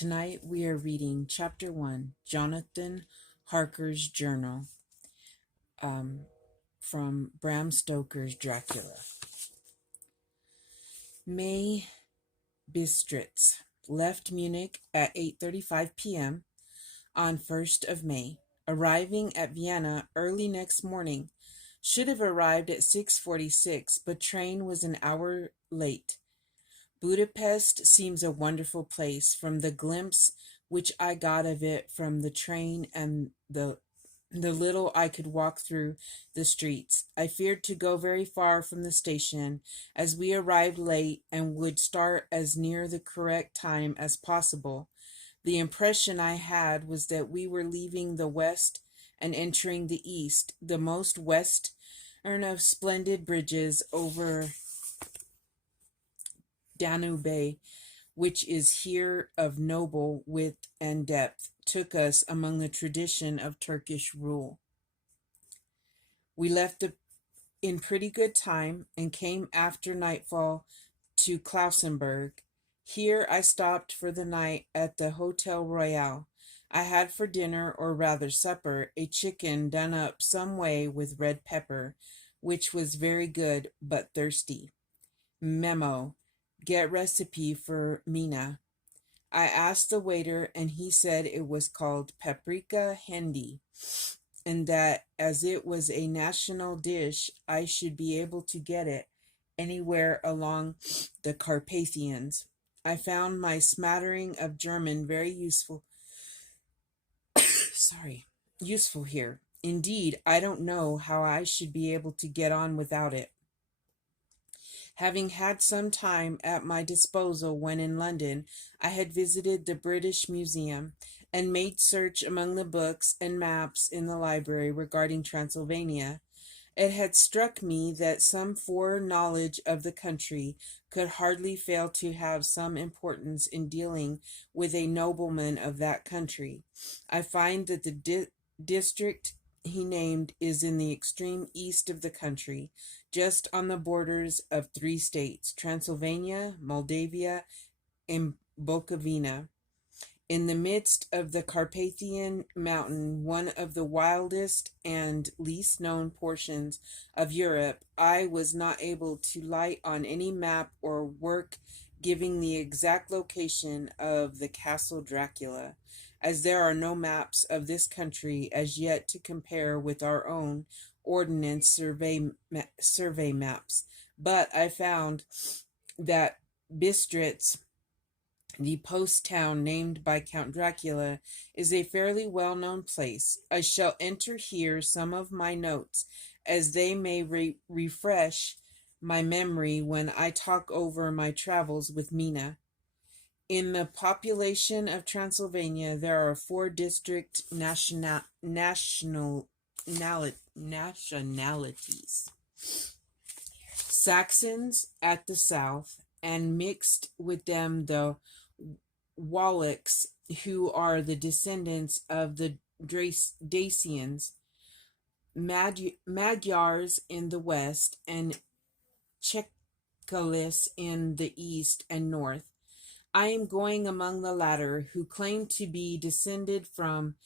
Tonight we are reading Chapter 1, Jonathan Harker's Journal, from Bram Stoker's Dracula. May Bistritz left Munich at 8:35 p.m. on 1st of May, arriving at Vienna early next morning. Should have arrived at 6:46, but train was an hour late. Budapest seems a wonderful place from the glimpse which I got of it from the train and the little I could walk through the streets. I feared to go very far from the station, as we arrived late and would start as near the correct time as possible. The impression I had was that we were leaving the west and entering the east, the most western of splendid bridges over Danube, which is here of noble width and depth, took us among the tradition of Turkish rule. We left in pretty good time and came after nightfall to Klausenburg. Here I stopped for the night at the Hotel Royal. I had for dinner, or rather supper, a chicken done up some way with red pepper, which was very good but thirsty. Memo. Get recipe for Mina. I asked the waiter, and he said it was called paprika hendy, and that as it was a national dish, I should be able to get it anywhere along the Carpathians. I found my smattering of German very useful. Useful here. Indeed, I don't know how I should be able to get on without it. Having had some time at my disposal when in London, I had visited the British Museum and made search among the books and maps in the library regarding Transylvania. It had struck me that some foreknowledge of the country could hardly fail to have some importance in dealing with a nobleman of that country. I find that the district he named is in the extreme east of the country, just on the borders of three states, Transylvania, Moldavia, and Bukovina. In the midst of the Carpathian Mountain, one of the wildest and least known portions of Europe, I was not able to light on any map or work giving the exact location of the Castle Dracula, as there are no maps of this country as yet to compare with our own ordnance survey maps. But I found that Bistritz, the post town named by Count Dracula, is a fairly well-known place. I shall enter here some of my notes, as they may refresh my memory when I talk over my travels with Mina. In the population of Transylvania, there are 4 distinct nationalities. Saxons at the south, and mixed with them the Wallachs, who are the descendants of the Dacians, Magyars in the west, and Czechoslovakians in the east and north. I am going among the latter, who claim to be descended from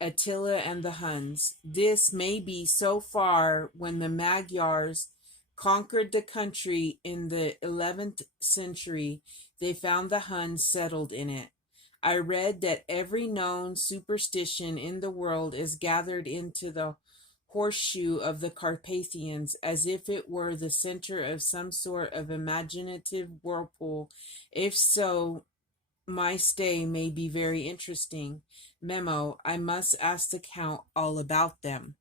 Attila and the Huns. This may be so far when the Magyars conquered the country in the 11th century. They found the Huns settled in it. I read that every known superstition in the world is gathered into the horseshoe of the Carpathians, as if it were the center of some sort of imaginative whirlpool. If so, my stay may be very interesting. Memo. I must ask the Count all about them.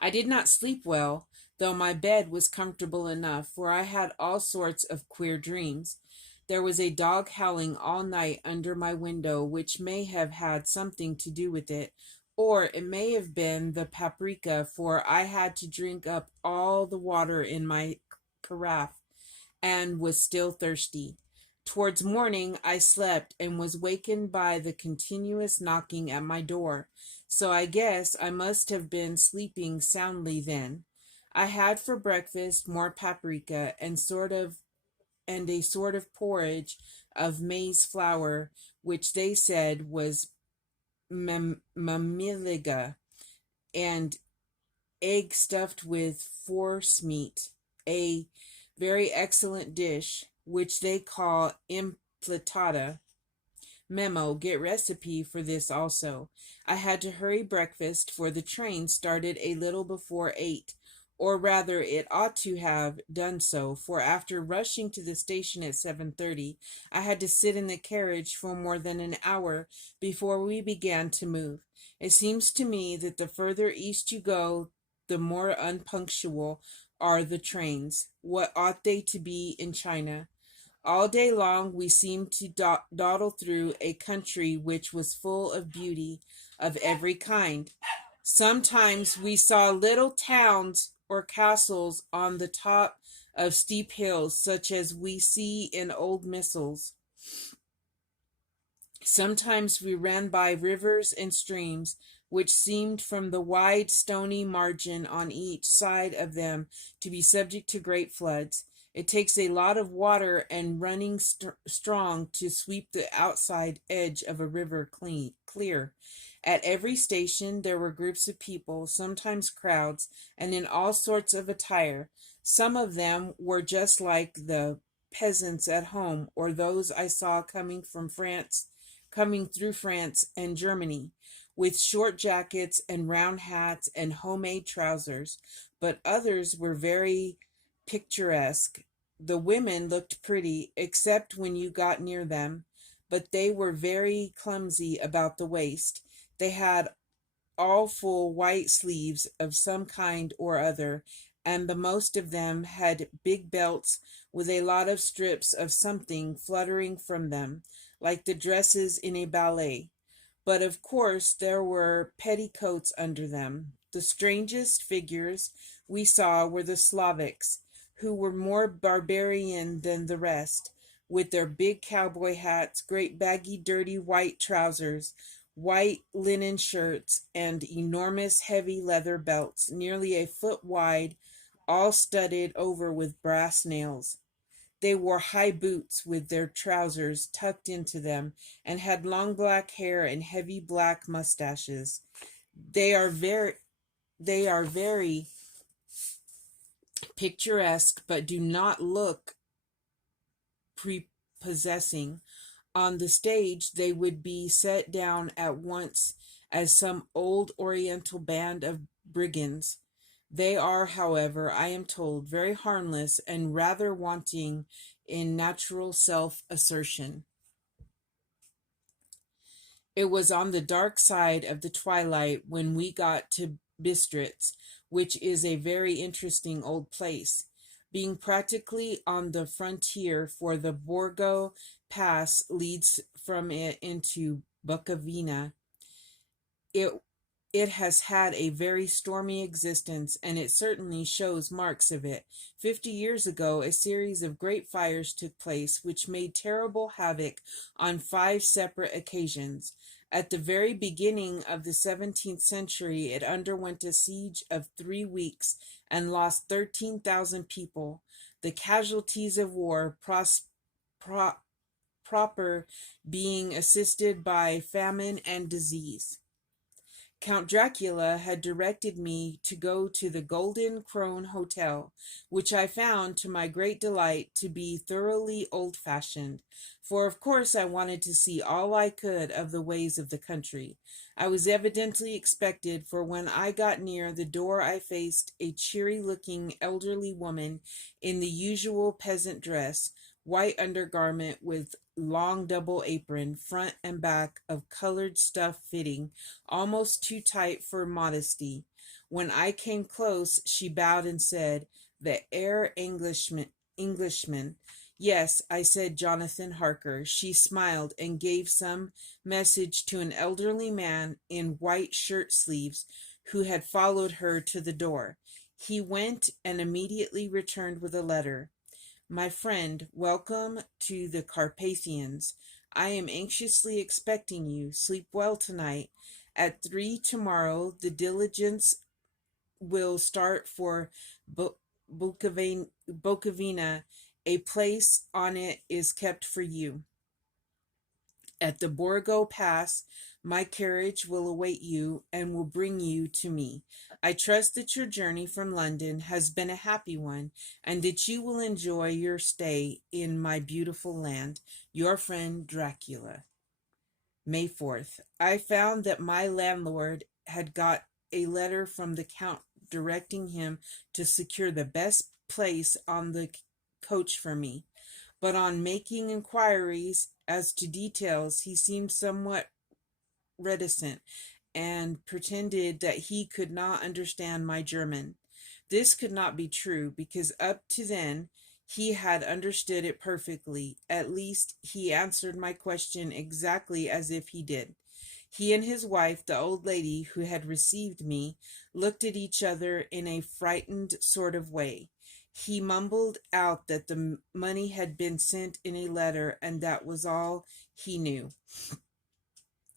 I did not sleep well, though my bed was comfortable enough, for I had all sorts of queer dreams. There was a dog howling all night under my window, which may have had something to do with it, or it may have been the paprika, for I had to drink up all the water in my carafe, and was still thirsty. Towards morning I slept, and was wakened by the continuous knocking at my door, so I guess I must have been sleeping soundly then. I had for breakfast more paprika, and sort of and a sort of porridge of maize flour, which they said was mamiliga, and egg stuffed with forcemeat, a very excellent dish, which they call impletata. Memo, get recipe for this also. I had to hurry breakfast, for the train started a little before 8, or rather it ought to have done so, for after rushing to the station at 7:30, I had to sit in the carriage for more than an hour before we began to move. It seems to me that the further east you go, the more unpunctual are the trains. What ought they to be in China? All day long we seemed to dawdle through a country which was full of beauty of every kind. Sometimes we saw little towns or castles on the top of steep hills, such as we see in old missals. Sometimes we ran by rivers and streams, which seemed from the wide stony margin on each side of them to be subject to great floods. It takes a lot of water and running strong to sweep the outside edge of a river clear. At every station there were groups of people, sometimes crowds, and in all sorts of attire. Some of them were just like the peasants at home, or those I saw coming through France and Germany, with short jackets and round hats and homemade trousers, but others were very picturesque. The women looked pretty, except when you got near them, but they were very clumsy about the waist. They had all full white sleeves of some kind or other, and the most of them had big belts with a lot of strips of something fluttering from them, like the dresses in a ballet. But of course there were petticoats under them. The strangest figures we saw were the Slavics, who were more barbarian than the rest, with their big cowboy hats, great baggy dirty white trousers, white linen shirts, and enormous heavy leather belts, nearly a foot wide, all studded over with brass nails. They wore high boots with their trousers tucked into them, and had long black hair and heavy black mustaches. They are very they are very picturesque, but do not look prepossessing. On the stage they would be set down at once as some old Oriental band of brigands. They are, however, I am told, very harmless and rather wanting in natural self-assertion. It was on the dark side of the twilight when we got to Bistritz, which is a very interesting old place, being practically on the frontier, for the Borgo Pass leads from it into Bukovina. It it has had a very stormy existence, and it certainly shows marks of it. 50 years ago, a series of great fires took place, which made terrible havoc on 5 separate occasions. At the very beginning of the 17th century, it underwent a siege of 3 weeks and lost 13,000 people. The casualties of war pro- proper being assisted by famine and disease. Count Dracula had directed me to go to the Golden Krone Hotel, which I found, to my great delight, to be thoroughly old-fashioned, for of course I wanted to see all I could of the ways of the country. I was evidently expected, for when I got near the door I faced a cheery-looking elderly woman in the usual peasant dress, white undergarment with long double apron, front and back of colored stuff fitting almost too tight for modesty. When I came close, she bowed and said, "The Herr Englishman." "Yes," I said, "Jonathan Harker." She smiled and gave some message to an elderly man in white shirt sleeves who had followed her to the door. He went and immediately returned with a letter. "My friend, welcome to the Carpathians. I am anxiously expecting you. Sleep well tonight. At 3 tomorrow the diligence will start for Bukovina, A place on it is kept for you. At the Borgo Pass, my carriage will await you and will bring you to me. I trust that your journey from London has been a happy one, and that you will enjoy your stay in my beautiful land. Your friend Dracula. May 4th. I found that my landlord had got a letter from the Count directing him to secure the best place on the coach for me. But on making inquiries as to details, he seemed somewhat reticent, and pretended that he could not understand my German. This could not be true, because up to then he had understood it perfectly. At least he answered my question exactly as if he did. He and his wife, the old lady who had received me, looked at each other in a frightened sort of way. He mumbled out that the money had been sent in a letter, and that was all he knew.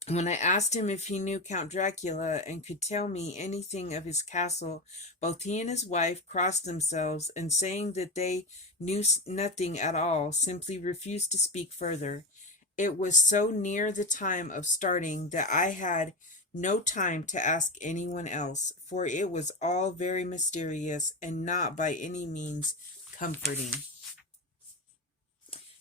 When I asked him if he knew Count Dracula and could tell me anything of his castle, both he and his wife crossed themselves, and saying that they knew nothing at all, simply refused to speak further. It was so near the time of starting that I had no time to ask anyone else, for it was all very mysterious and not by any means comforting.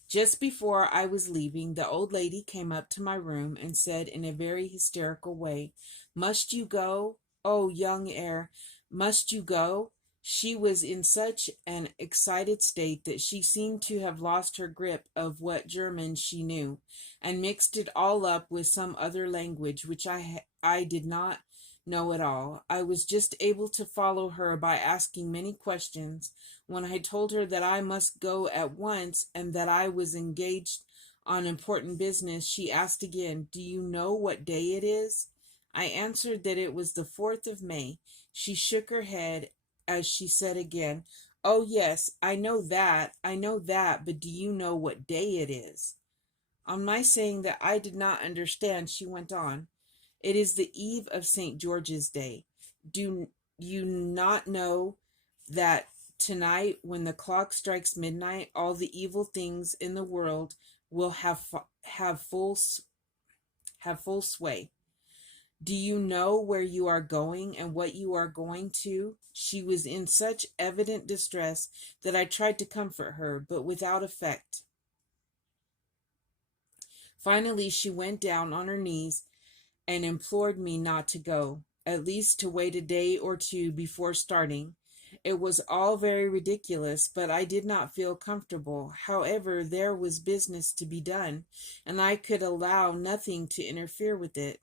Just before I was leaving, the old lady came up to my room and said in a very hysterical way, "Must you go? Oh, young heir, must you go?" She was in such an excited state that she seemed to have lost her grip of what German she knew, and mixed it all up with some other language which I did not know at all. I was just able to follow her by asking many questions. When I told her that I must go at once and that I was engaged on important business, she asked again, "Do you know what day it is?" I answered that it was the 4th of May. She shook her head as she said again, "Oh, yes, I know that, but do you know what day it is?" On my saying that I did not understand, she went on, "It is the eve of St. George's Day. Do you not know that tonight, when the clock strikes midnight, all the evil things in the world will have full sway? Do you know where you are going and what you are going to?" She was in such evident distress that I tried to comfort her, but without effect. Finally, she went down on her knees and implored me not to go, at least to wait a day or two before starting. It was all very ridiculous, but I did not feel comfortable. However, there was business to be done, and I could allow nothing to interfere with it.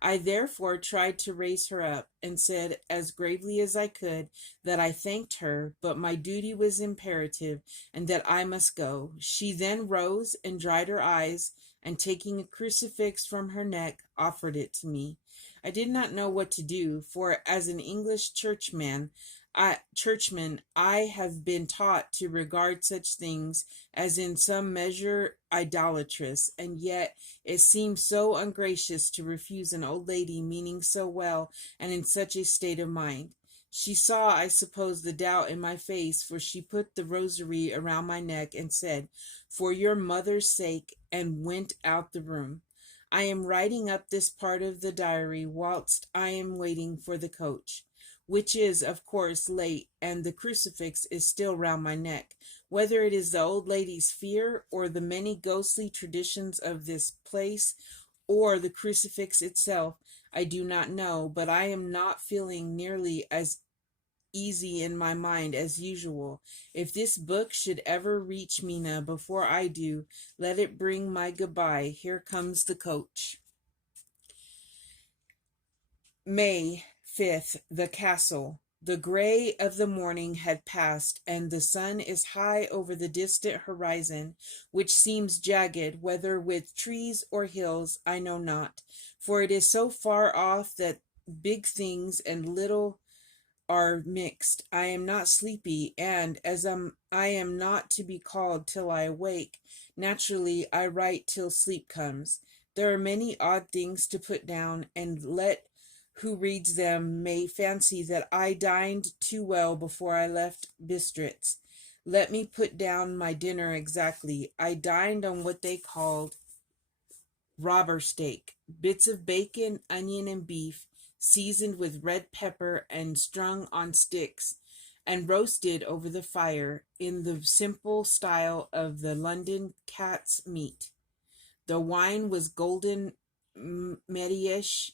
I therefore tried to raise her up, and said as gravely as I could that I thanked her, but my duty was imperative, and that I must go. She then rose and dried her eyes, and taking a crucifix from her neck, offered it to me. I did not know what to do, for as an English churchman, I have been taught to regard such things as in some measure idolatrous, and yet it seemed so ungracious to refuse an old lady meaning so well and in such a state of mind. She saw, I suppose, the doubt in my face, for she put the rosary around my neck and said, "For your mother's sake," and went out the room. I am writing up this part of the diary whilst I am waiting for the coach, which is, of course, late, and the crucifix is still round my neck. Whether it is the old lady's fear, or the many ghostly traditions of this place, or the crucifix itself, I do not know, but I am not feeling nearly as easy in my mind as usual. If this book should ever reach Mina before I do, let it bring my goodbye. Here comes the coach. May 5th. The castle. The gray of the morning had passed, and the sun is high over the distant horizon, which seems jagged, whether with trees or hills, I know not, for it is so far off that big things and little are mixed. I am not sleepy, and as I am not to be called till I awake, naturally I write till sleep comes. There are many odd things to put down, and let who reads them may fancy that I dined too well before I left Bistritz. Let me put down my dinner exactly. I dined on what they called robber steak, bits of bacon, onion, and beef, seasoned with red pepper and strung on sticks, and roasted over the fire in the simple style of the London cat's meat. The wine was golden Mettiesh,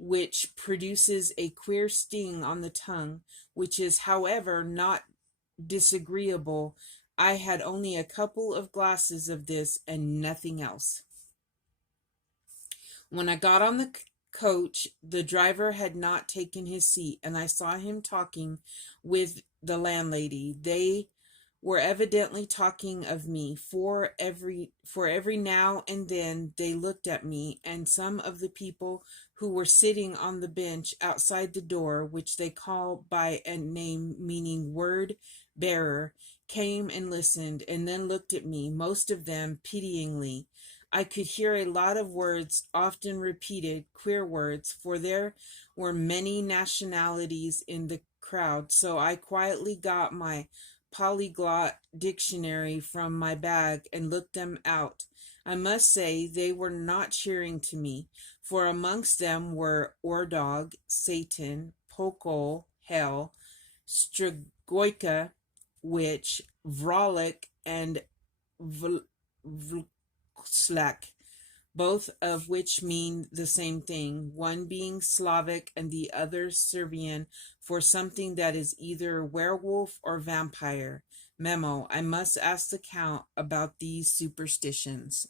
which produces a queer sting on the tongue, which is, however, not disagreeable. I had only a couple of glasses of this and nothing else. When I got on the coach, the driver had not taken his seat, and I saw him talking with the landlady. They were evidently talking of me, for every now and then they looked at me, and some of the people who were sitting on the bench outside the door, which they call by a name meaning word bearer, came and listened, and then looked at me, most of them pityingly. I could hear a lot of words, often repeated, queer words, for there were many nationalities in the crowd, so I quietly got my polyglot dictionary from my bag and looked them out. I must say they were not cheering to me, for amongst them were Ordog, Satan, Pokol, Hell, Strigojka, Witch, Vrolic, and Vlslak, both of which mean the same thing, one being Slavic and the other Serbian, for something that is either werewolf or vampire. Memo: I must ask the Count about these superstitions.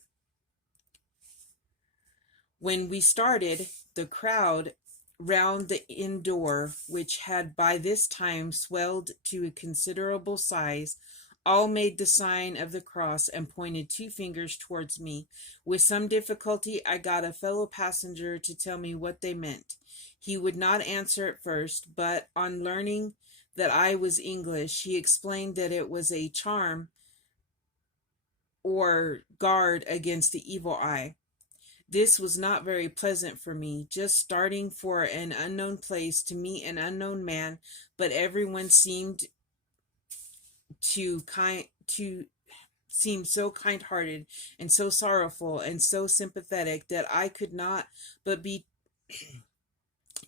When we started, the crowd round the inn door, which had by this time swelled to a considerable size, all made the sign of the cross and pointed two fingers towards me. With some difficulty I got a fellow passenger to tell me what they meant. He would not answer at first, but on learning that I was English, he explained that it was a charm or guard against the evil eye. This was not very pleasant for me, just starting for an unknown place to meet an unknown man, but everyone to seem so kind-hearted and so sorrowful and so sympathetic that I could not but be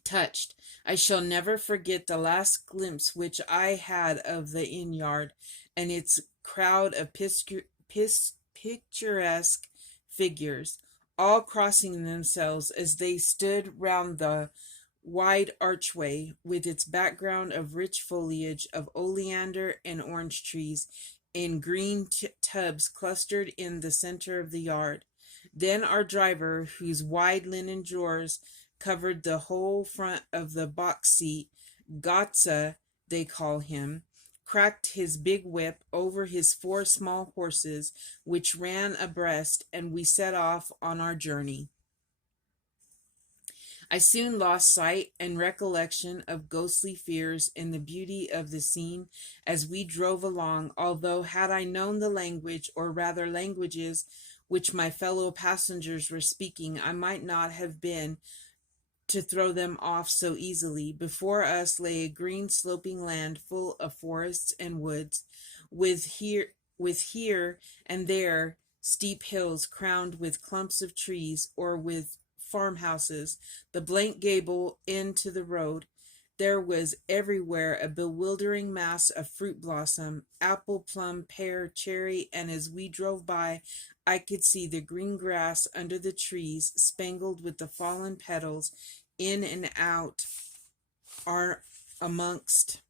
touched. I shall never forget the last glimpse which I had of the inn yard and its crowd of picturesque figures, all crossing themselves as they stood round the wide archway, with its background of rich foliage of oleander and orange trees in green tubs clustered in the center of the yard. Then our driver, whose wide linen drawers covered the whole front of the box seat, Gotza they call him, cracked his big whip over his four small horses, which ran abreast, and we set off on our journey. I soon lost sight and recollection of ghostly fears in the beauty of the scene as we drove along, although had I known the language, or rather languages, which my fellow passengers were speaking, I might not have been to throw them off so easily. Before us lay a green sloping land full of forests and woods, with here and there steep hills crowned with clumps of trees or with farmhouses, the blank gable end to the road. There was everywhere a bewildering mass of fruit blossom, apple, plum, pear, cherry, and as we drove by, I could see the green grass under the trees, spangled with the fallen petals, in and out are amongst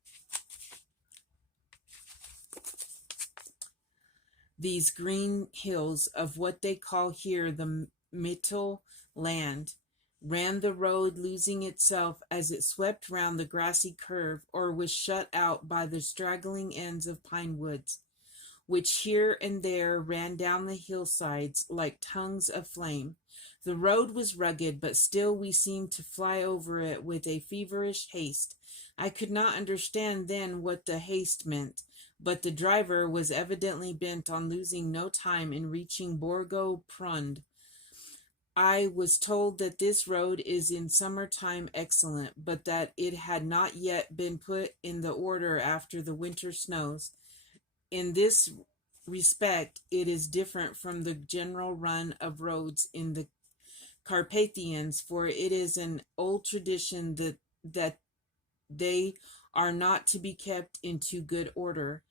these green hills of what they call here the Mittel land, ran the road, losing itself as it swept round the grassy curve, or was shut out by the straggling ends of pine woods, which here and there ran down the hillsides like tongues of flame. The road was rugged, but still we seemed to fly over it with a feverish haste. I could not understand then what the haste meant, but the driver was evidently bent on losing no time in reaching Borgo Prund. I was told that this road is in summer time excellent, but that it had not yet been put in the order after the winter snows. In this respect, it is different from the general run of roads in the Carpathians, for it is an old tradition that they are not to be kept in too good order.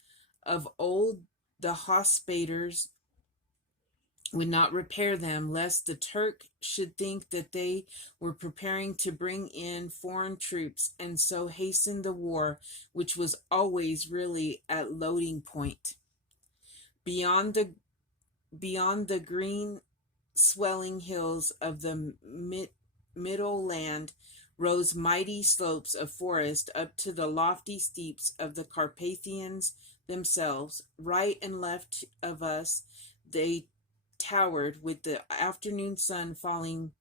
Of old, the hospitallers would not repair them, lest the Turk should think that they were preparing to bring in foreign troops, and so hasten the war, which was always really at loading point. Beyond the beyond the green swelling hills of the middle land rose mighty slopes of forest up to the lofty steeps of the Carpathians themselves. Right and left of us they towered, with the afternoon sun falling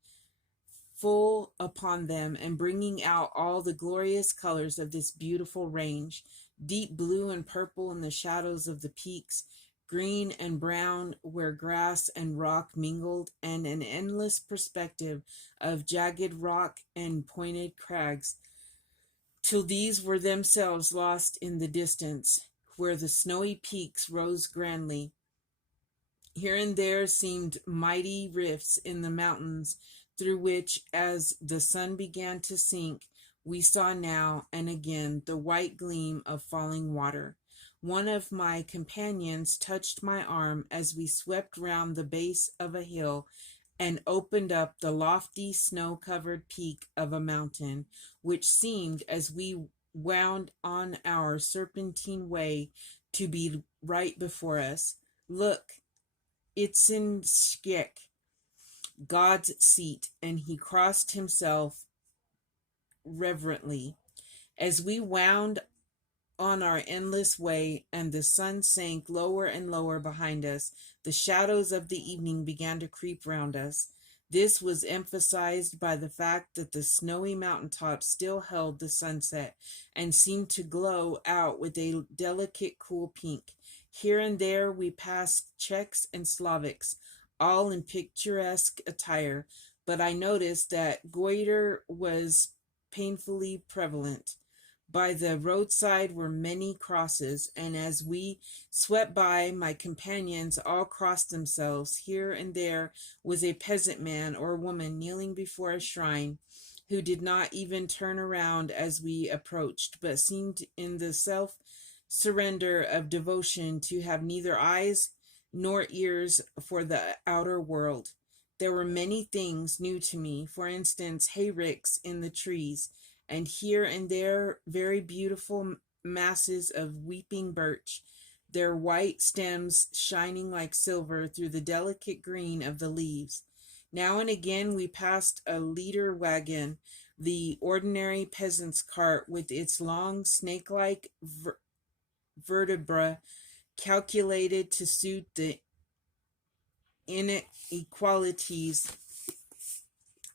full upon them and bringing out all the glorious colors of this beautiful range, deep blue and purple in the shadows of the peaks, green and brown where grass and rock mingled, and an endless perspective of jagged rock and pointed crags, till these were themselves lost in the distance, where the snowy peaks rose grandly. Here and there seemed mighty rifts in the mountains, through which, as the sun began to sink, we saw now and again the white gleam of falling water. One of my companions touched my arm as we swept round the base of a hill and opened up the lofty snow-covered peak of a mountain, which seemed, as we wound on our serpentine way, to be right before us. "Look, it's in Skik, God's seat," and he crossed himself reverently. As we wound on our endless way, and the sun sank lower and lower behind us, the shadows of the evening began to creep round us. This was emphasized by the fact that the snowy mountaintops still held the sunset, and seemed to glow out with a delicate cool pink. Here and there we passed Czechs and Slavics, all in picturesque attire, but I noticed that goiter was painfully prevalent. By the roadside were many crosses, and as we swept by, my companions all crossed themselves. Here and there was a peasant man or woman kneeling before a shrine, who did not even turn around as we approached, but seemed in the self-surrender of devotion to have neither eyes nor ears for the outer world. There were many things new to me, for instance, hayricks in the trees, and here and there very beautiful masses of weeping birch, their white stems shining like silver through the delicate green of the leaves. Now and again we passed a leader wagon, the ordinary peasant's cart, with its long snake-like vertebra calculated to suit the inequalities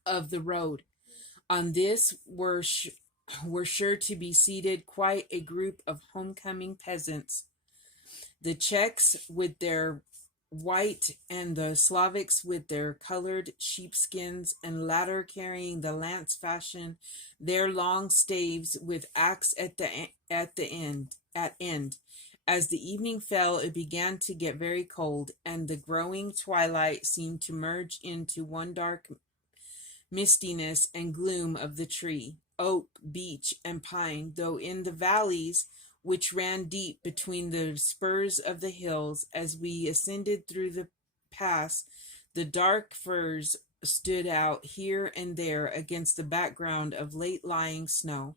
of the road. On this were sure to be seated quite a group of homecoming peasants, the Czechs with their white and the Slavics with their colored sheepskins, and latter carrying the lance fashion, their long staves with axe at end. As the evening fell, it began to get very cold, and the growing twilight seemed to merge into one dark mistiness and gloom of the tree, oak, beech, and pine, though in the valleys which ran deep between the spurs of the hills. As we ascended through the pass, the dark firs stood out here and there against the background of late-lying snow.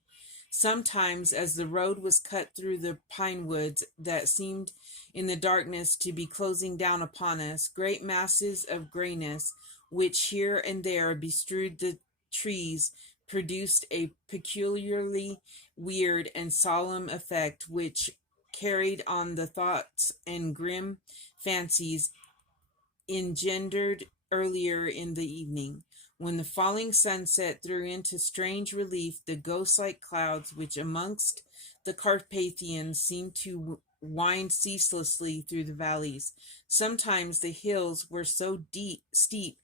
Sometimes, as the road was cut through the pine woods that seemed in the darkness to be closing down upon us, great masses of grayness, which here and there bestrewed the trees, produced a peculiarly weird and solemn effect, which carried on the thoughts and grim fancies engendered earlier in the evening, when the falling sunset threw into strange relief the ghost-like clouds which amongst the Carpathians seemed to wind ceaselessly through the valleys. Sometimes the hills were so steep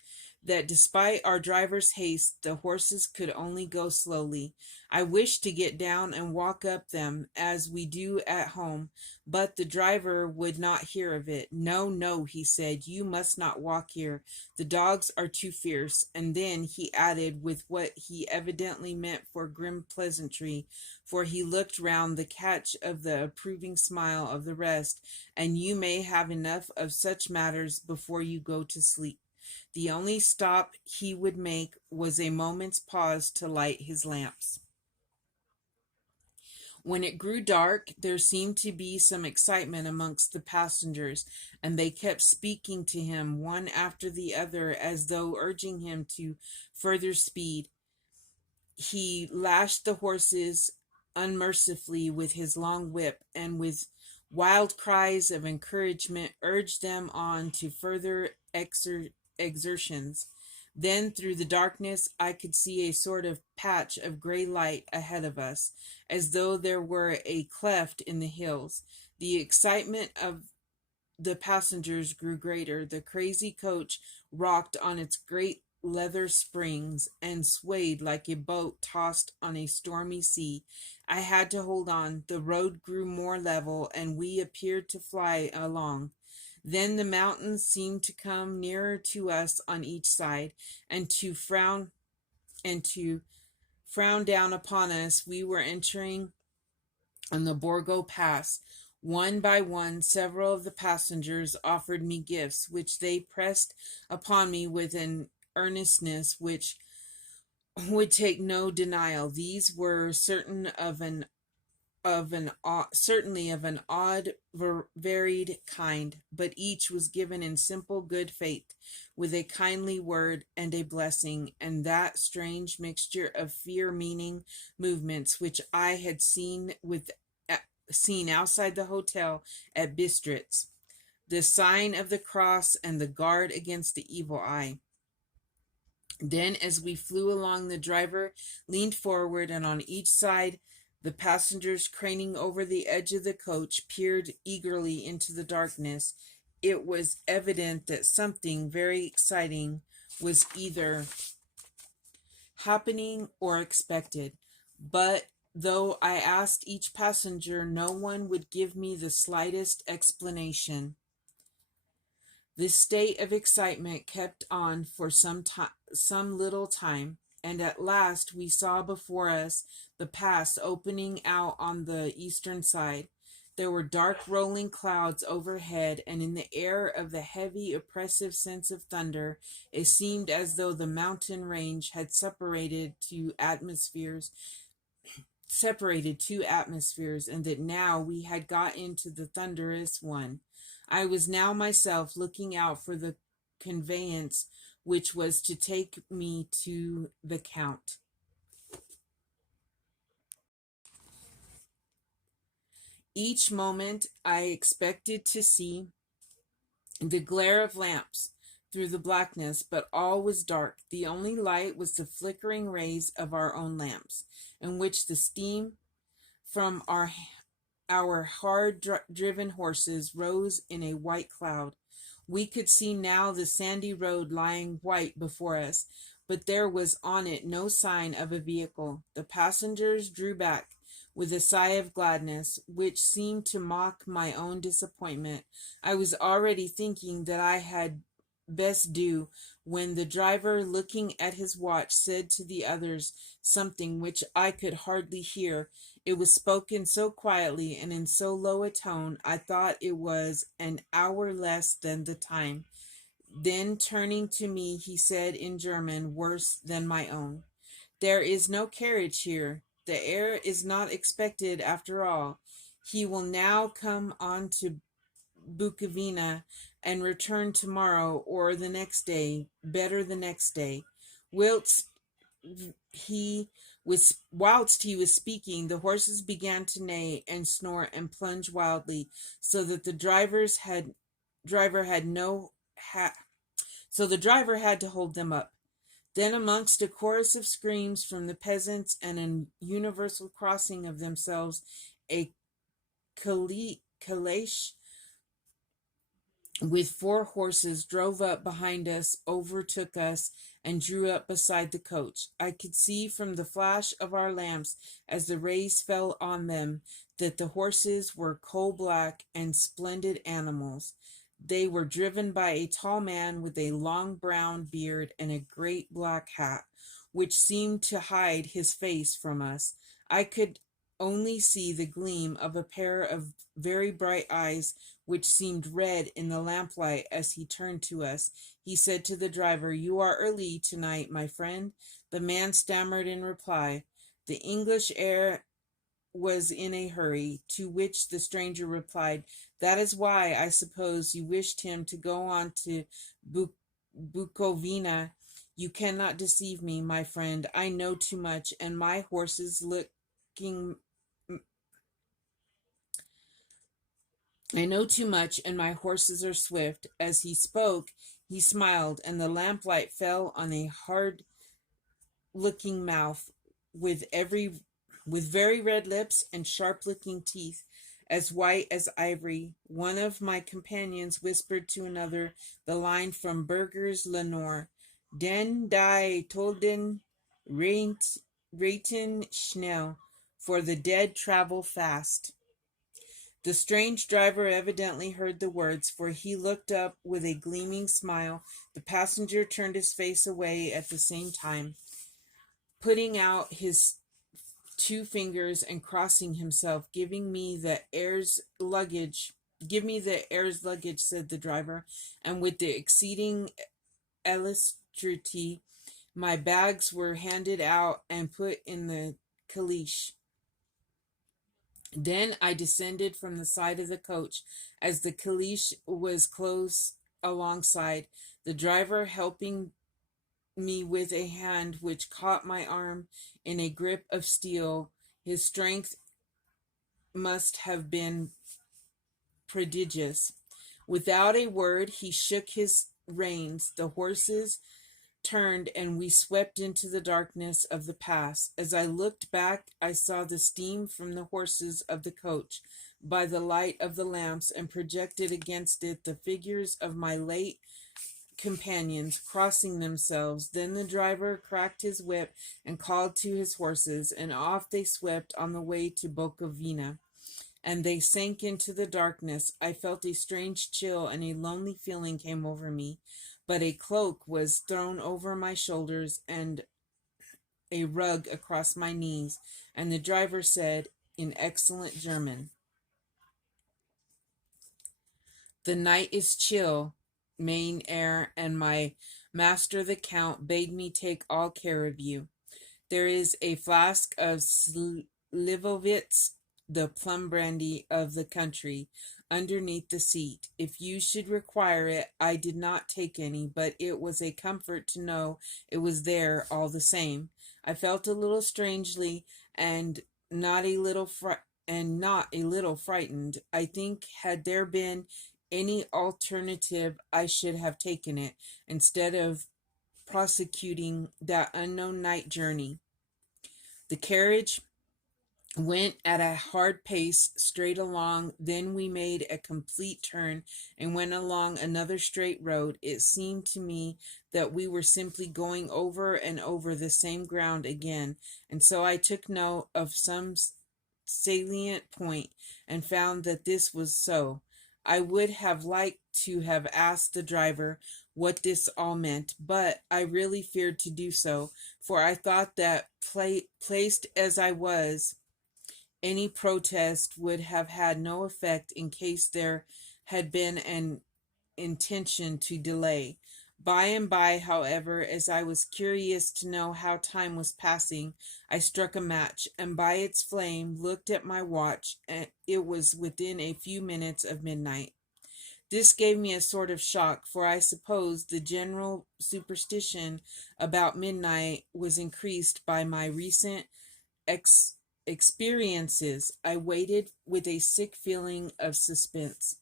that despite our driver's haste, the horses could only go slowly. I wished to get down and walk up them as we do at home, but the driver would not hear of it. No, no, he said, you must not walk here. The dogs are too fierce. And then he added, with what he evidently meant for grim pleasantry, for he looked round the catch of the approving smile of the rest, and you may have enough of such matters before you go to sleep. The only stop he would make was a moment's pause to light his lamps. When it grew dark, there seemed to be some excitement amongst the passengers, and they kept speaking to him one after the other as though urging him to further speed. He lashed the horses unmercifully with his long whip, and with wild cries of encouragement urged them on to further exertions. Then through the darkness I could see a sort of patch of gray light ahead of us, as though there were a cleft in the hills. The excitement of the passengers grew greater. The crazy coach rocked on its great leather springs and swayed like a boat tossed on a stormy sea. I had to hold on. The road grew more level, and we appeared to fly along. Then the mountains seemed to come nearer to us on each side, and to frown down upon us. We were entering on the Borgo Pass. One by one, several of the passengers offered me gifts, which they pressed upon me with an earnestness which would take no denial. These were certainly of an odd, varied kind, but each was given in simple good faith, with a kindly word and a blessing, and that strange mixture of fear-meaning movements which I had seen outside the hotel at Bistritz, the sign of the cross and the guard against the evil eye. Then, as we flew along, the driver leaned forward, and on each side the passengers, craning over the edge of the coach, peered eagerly into the darkness. It was evident that something very exciting was either happening or expected, but though I asked each passenger, no one would give me the slightest explanation. This state of excitement kept on for some little time, and at last we saw before us the pass opening out on the eastern side. There were dark rolling clouds overhead, and in the air of the heavy, oppressive sense of thunder, it seemed as though the mountain range had separated two atmospheres, and that now we had got into the thunderous one. I was now myself looking out for the conveyance which was to take me to the Count. Each moment I expected to see the glare of lamps through the blackness, but all was dark. The only light was the flickering rays of our own lamps, in which the steam from our hard-driven horses rose in a white cloud. We could see now the sandy road lying white before us, but there was on it no sign of a vehicle. The passengers drew back with a sigh of gladness, which seemed to mock my own disappointment. I was already thinking that I had best do, when the driver, looking at his watch, said to the others something which I could hardly hear. It was spoken so quietly and in so low a tone, I thought it was an hour less than the time. Then, turning to me, he said in German worse than my own, "There is no carriage here. The heir is not expected after all. He will now come on to Bukovina and return tomorrow or the next day, better the next day." Whilst he was speaking, the horses began to neigh and snort and plunge wildly, so that the driver had to hold them up. Then, amongst a chorus of screams from the peasants and an universal crossing of themselves, a caleche with four horses drove up behind us, overtook us, and drew up beside the coach. I could see from the flash of our lamps as the rays fell on them that the horses were coal black and splendid animals. They were driven by a tall man with a long brown beard and a great black hat, which seemed to hide his face from us. I could only see the gleam of a pair of very bright eyes which seemed red in the lamplight as he turned to us. He said to the driver, "You are early tonight, my friend." The man stammered in reply. The English air was in a hurry, to which the stranger replied, "That is why I suppose you wished him to go on to Bukovina. You cannot deceive me, my friend. I know too much, and my horses looking I know too much, and my horses are swift." As he spoke, he smiled, and the lamplight fell on a hard-looking mouth with very red lips and sharp-looking teeth, as white as ivory. One of my companions whispered to another the line from Burger's Lenore: "Den die Tolden reiten schnell," for the dead travel fast. The strange driver evidently heard the words, for he looked up with a gleaming smile. The passenger turned his face away at the same time, putting out his two fingers and crossing himself. Give me the air's luggage," said the driver, and with the exceeding alacrity my bags were handed out and put in the caleche. Then I descended from the side of the coach. As the caleche was close alongside, the driver helping me with a hand which caught my arm in a grip of steel. His strength must have been prodigious. Without a word, he shook his reins. The horses turned, and we swept into the darkness of the pass. As I looked back, I saw the steam from the horses of the coach by the light of the lamps, and projected against it the figures of my late companions crossing themselves. Then the driver cracked his whip and called to his horses, and off they swept on the way to Bukovina, and they sank into the darkness. I felt a strange chill, and a lonely feeling came over me, but a cloak was thrown over my shoulders and a rug across my knees, and the driver said in excellent German, "The night is chill, mein Herr, and my master the Count bade me take all care of you. There is a flask of Slivovitz, the plum brandy of the country, underneath the seat. If you should require it, I did not take any, but it was a comfort to know it was there all the same. I felt a little strangely and not a little frightened. I think had there been any alternative, I should have taken it instead of prosecuting that unknown night journey. The carriage went at a hard pace straight along. Then we made a complete turn and went along another straight road. It seemed to me that we were simply going over and over the same ground again, and so I took note of some salient point and found that this was so. I would have liked to have asked the driver what this all meant, but I really feared to do so, for I thought that, placed as I was, any protest would have had no effect in case there had been an intention to delay. By and by, however, as I was curious to know how time was passing, I struck a match, and by its flame looked at my watch, and it was within a few minutes of midnight. This gave me a sort of shock, for I suppose the general superstition about midnight was increased by my recent experiences. I waited with a sick feeling of suspense.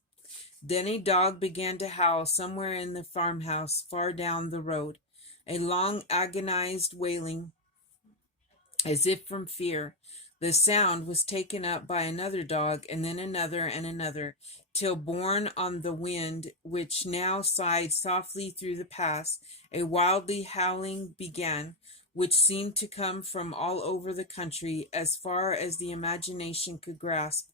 Then a dog began to howl somewhere in the farmhouse far down the road, a long agonized wailing, as if from fear. The sound was taken up by another dog, and then another and another. till borne on the wind, which now sighed softly through the pass, a wildly howling began, which seemed to come from all over the country, as far as the imagination could grasp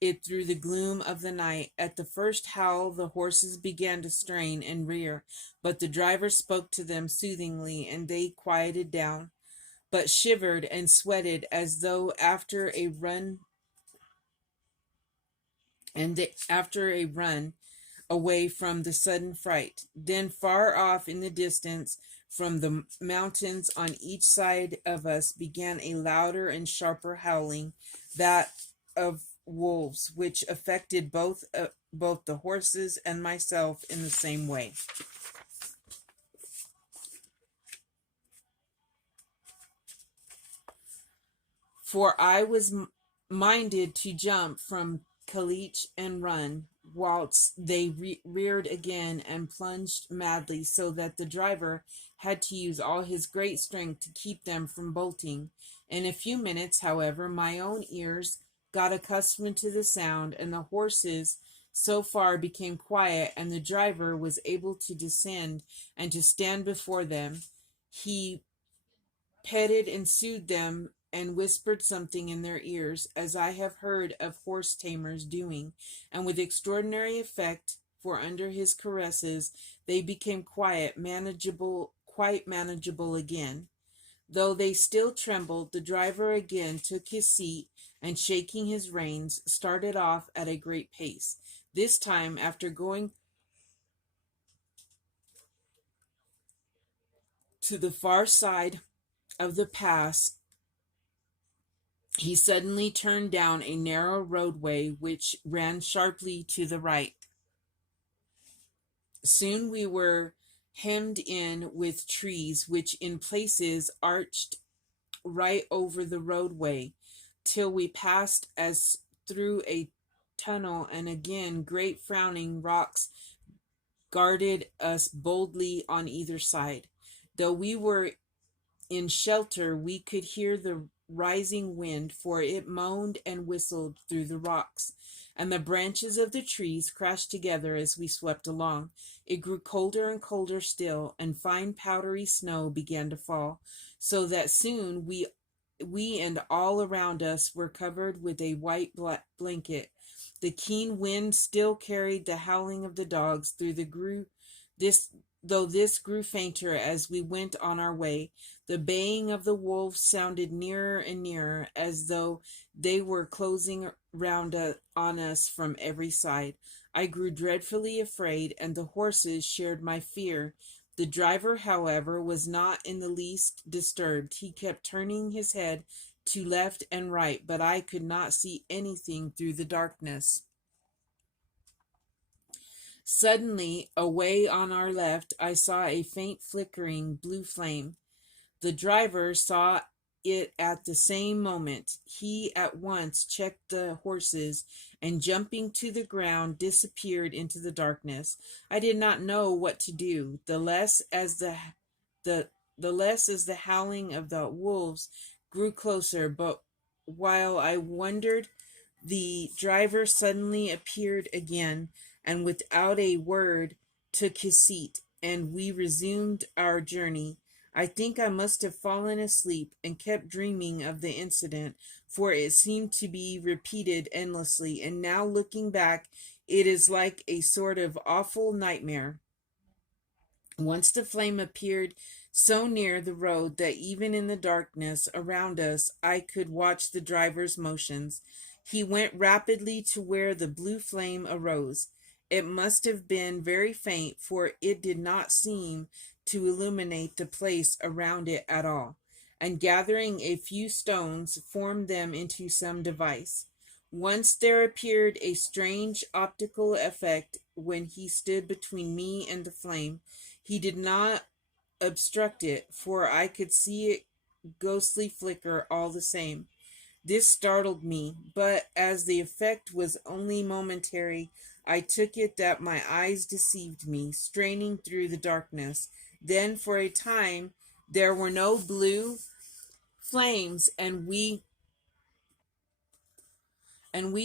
it through the gloom of the night. At the first howl the horses began to strain and rear, but the driver spoke to them soothingly, and they quieted down, but shivered and sweated as though after a run away from the sudden fright. Then far off in the distance, from the mountains on each side of us, began a louder and sharper howling, that of wolves, which affected both the horses and myself in the same way. For I was minded to jump from caliche and run, whilst they reared again and plunged madly, so that the driver had to use all his great strength to keep them from bolting. In a few minutes, however, my own ears got accustomed to the sound, and the horses so far became quiet, and the driver was able to descend and to stand before them. He petted and soothed them and whispered something in their ears, as I have heard of horse tamers doing, and with extraordinary effect, for under his caresses they became quite manageable again. Though they still trembled, the driver again took his seat, and shaking his reins, started off at a great pace. This time, after going to the far side of the pass, he suddenly turned down a narrow roadway which ran sharply to the right. Soon we were hemmed in with trees, which in places arched right over the roadway, till we passed as through a tunnel, and again great frowning rocks guarded us boldly on either side. Though we were in shelter, we could hear the rising wind, for it moaned and whistled through the rocks, and the branches of the trees crashed together as we swept along. It grew colder and colder still, and fine powdery snow began to fall, so that soon we and all around us were covered with a white blanket. The keen wind still carried the howling of the dogs through this though this grew fainter as we went on our way. The baying of the wolves sounded nearer and nearer, as though they were closing round on us from every side. I grew dreadfully afraid, and the horses shared my fear. The driver, however, was not in the least disturbed. He kept turning his head to left and right, but I could not see anything through the darkness. Suddenly, away on our left, I saw a faint flickering blue flame. The driver saw it at the same moment. He at once checked the horses, and jumping to the ground, disappeared into the darkness. I did not know what to do. The the less as the howling of the wolves grew closer, but while I wondered, the driver suddenly appeared again, and without a word took his seat, and we resumed our journey. I think I must have fallen asleep and kept dreaming of the incident, for it seemed to be repeated endlessly, and now looking back, it is like a sort of awful nightmare. Once the flame appeared so near the road that even in the darkness around us I could watch the driver's motions. He went rapidly to where the blue flame arose. It must have been very faint, for it did not seem to illuminate the place around it at all, and gathering a few stones, formed them into some device. Once there appeared a strange optical effect when he stood between me and the flame. He did not obstruct it, for I could see it ghostly flicker all the same. This startled me, but as the effect was only momentary, I took it that my eyes deceived me, straining through the darkness. Then for a time there were no blue flames, and we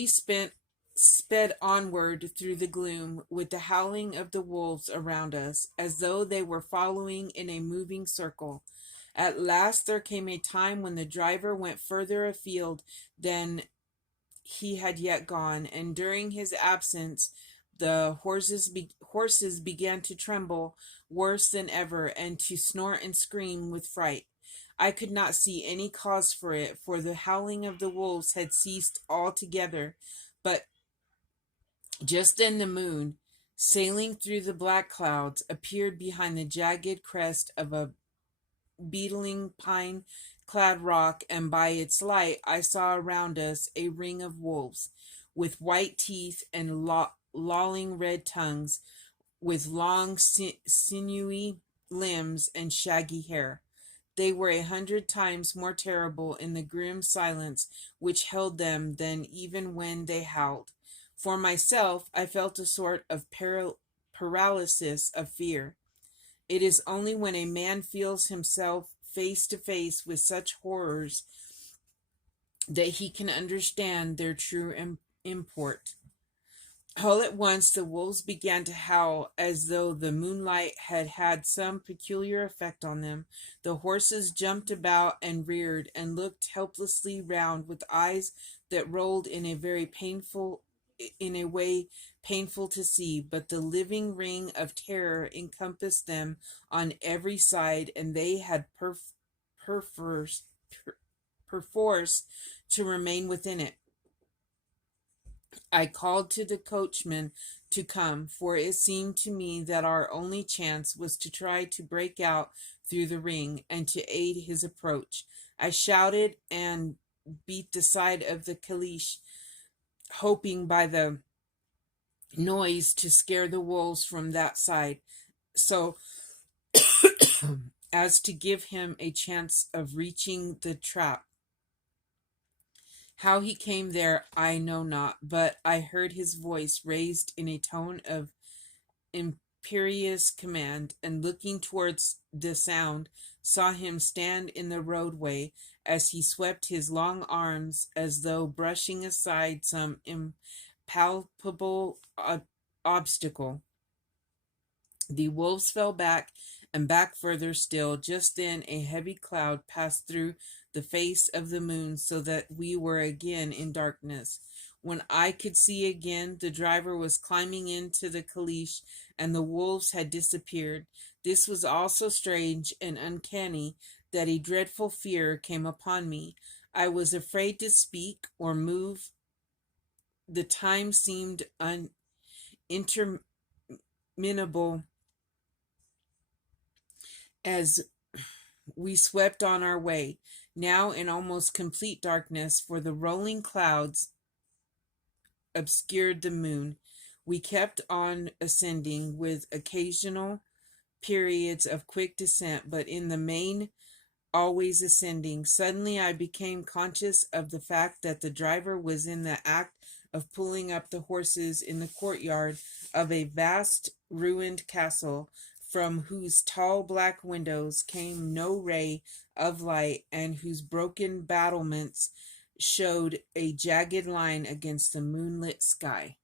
spent sped onward through the gloom, with the howling of the wolves around us, as though they were following in a moving circle. At last there came a time when the driver went further afield than he had yet gone, and during his absence the horses began to tremble worse than ever, and to snort and scream with fright. I could not see any cause for it, for the howling of the wolves had ceased altogether. But just then the moon, sailing through the black clouds, appeared behind the jagged crest of a beetling pine-clad rock, and by its light I saw around us a ring of wolves, with white teeth and lolling red tongues, with long sinewy limbs and shaggy hair. They were 100 times more terrible in the grim silence which held them than even when they howled. For myself, I felt a sort of paralysis of fear. It is only when a man feels himself face to face with such horrors that he can understand their true import. All at once the wolves began to howl, as though the moonlight had had some peculiar effect on them. The horses jumped about and reared, and looked helplessly round with eyes that rolled in a way painful to see. But the living ring of terror encompassed them on every side, and they had perforce to remain within it. I called to the coachman to come, for it seemed to me that our only chance was to try to break out through the ring, and to aid his approach. I shouted and beat the side of the caleche, hoping by the noise to scare the wolves from that side, so as to give him a chance of reaching the trap. How he came there I know not, but I heard his voice raised in a tone of imperious command, and looking towards the sound, saw him stand in the roadway as he swept his long arms as though brushing aside some impalpable obstacle. The wolves fell back, and back further still. Just then a heavy cloud passed through the face of the moon, so that we were again in darkness. When I could see again, the driver was climbing into the caleche, and the wolves had disappeared. This was all so strange and uncanny that a dreadful fear came upon me. I was afraid to speak or move. The time seemed interminable as we swept on our way, now in almost complete darkness, for the rolling clouds obscured the moon. We kept on ascending, with occasional periods of quick descent, but in the main always ascending. Suddenly I became conscious of the fact that the driver was in the act of pulling up the horses in the courtyard of a vast ruined castle, from whose tall black windows came no ray of light, and whose broken battlements showed a jagged line against the moonlit sky.